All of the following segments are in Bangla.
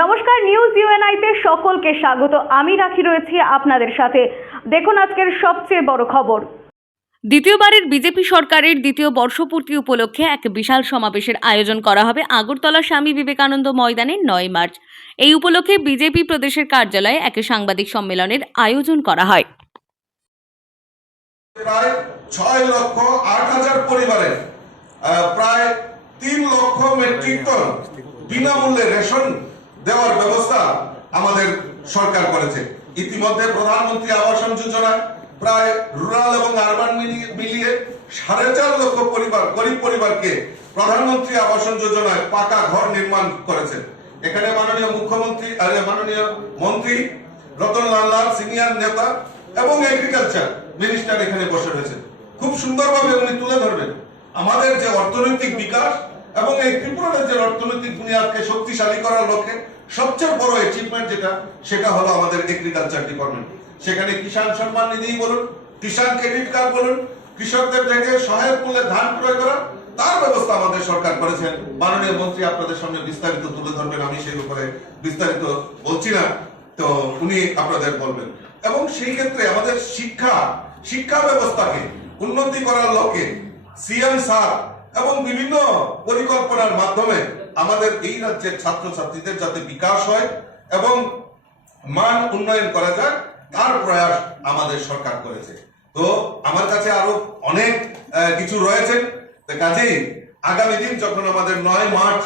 নমস্কার নিউজ ইউএনআইতে সকলকে স্বাগত। আমি রাখি রয়েছি আপনাদের সাথে। দেখুন আজকের সবচেয়ে বড় খবর। দ্বিতীয়বারের বিজেপি সরকারের দ্বিতীয় বর্ষপূর্তি উপলক্ষে এক বিশাল সমাবেশের আয়োজন করা হবে আগরতলা স্বামী বিবেকানন্দ ময়দানে নয় মার্চ। এই উপলক্ষে বিজেপি প্রদেশের কার্যালয়ে এক সাংবাদিক সম্মেলনের আয়োজন করা হয়। প্রায় ছয় লক্ষ আট হাজার পরিবারের প্রায় তিন লক্ষ মেট্রিক টন বিনামূল্যে রেশন দেওয়ার ব্যবস্থা আমাদের সরকার করেছে। ইতিমধ্যে প্রধানমন্ত্রী আবাসন যোজনা প্রায় রুরাল এবং আরবান মিলিয়ে সাড়ে চার লক্ষ পরিবার, গরিব পরিবারকে প্রধানমন্ত্রী আবাসন যোজনায় পাকা ঘর নির্মাণ করেছেন এখানে মাননীয় মুখ্যমন্ত্রী মাননীয় মন্ত্রী রতনলাল লাল, সিনিয়র নেতা এবং এগ্রিকালচার মিনিস্টার এখানে বসে রয়েছেন। খুব সুন্দরভাবে উনি তুলে ধরবেন। আমাদের যে অর্থনৈতিক বিকাশ এবং এই ত্রিপুরা রাজ্যের অর্থনৈতিক বুনিয়াদকে শক্তিশালী করার লক্ষ্যে সবচেয়ে বড় অ্যাচিভমেন্ট যেটা, সেটা হলো আমাদের এগ্রিকালচার ডিপার্টমেন্ট সেখানে কিষাণ সম্মান নিধি বলুন, কিষাণ ক্রেডিট কার্ড বলুন, কৃষকদের থেকে সহায়ক মূল্যে ধান ক্রয় করা, তার ব্যবস্থা আমাদের সরকার করেছেন। মাননীয় মন্ত্রী আপনাদের সামনে বিস্তারিত তুলে ধরবেন, আমি সেই ব্যাপারে বিস্তারিত বলছি না, তো উনি আপনাদের বলবেন। এবং সেই ক্ষেত্রে আমাদের শিক্ষা শিক্ষা ব্যবস্থাকে উন্নতি করার লক্ষ্যে সিএম স্যার এবং বিভিন্ন পরিকল্পনার মাধ্যমে আমাদের এই রাজ্যের ছাত্রছাত্রীদের যাতে বিকাশ হয় এবং মান উন্নয়ন করা যায়, তার প্রয়াস আমাদের সরকার করেছে। তো আমার কাছে আরও অনেক কিছু রয়েছে। কাজেই আগামী দিন যখন আমাদের নয় মার্চ,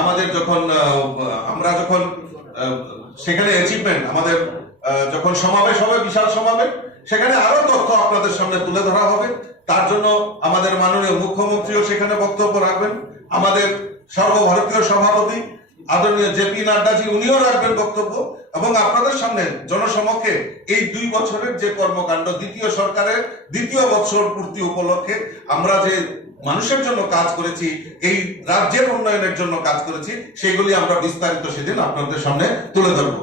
আমাদের যখন আমরা যখন সেখানে অ্যাচিভমেন্ট আমাদের যখন সমাবেশ হবে, বিশাল সমাবেশ, সেখানে আরও তথ্য আপনাদের সামনে তুলে ধরা হবে। তার জন্য আমাদের মাননীয় মুখ্যমন্ত্রীও সেখানে বক্তব্য রাখবেন। আমাদের সর্বভারতীয় সভাপতি আদরণীয় জেপি নাড্ডাজি, উনিও রাখবেন বক্তব্য। এবং আপনাদের সামনে জনসমক্ষে এই দুই বছরের যে কর্মকাণ্ড, দ্বিতীয় সরকারের দ্বিতীয় বছর পূর্তি উপলক্ষে আমরা যে মানুষের জন্য কাজ করেছি, এই রাজ্যের উন্নয়নের জন্য কাজ করেছি, সেগুলি আমরা বিস্তারিত সেদিন আপনাদের সামনে তুলে ধরবো।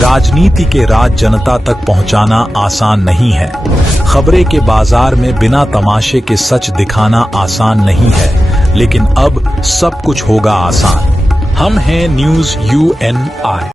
राजनीति के राज जनता तक पहुंचाना आसान नहीं है। खबरें के बाज़ार में बिना तमाशे के सच दिखाना आसान नहीं है, लेकिन अब सब कुछ होगा आसान। हम हैं न्यूज़ यू एन आई।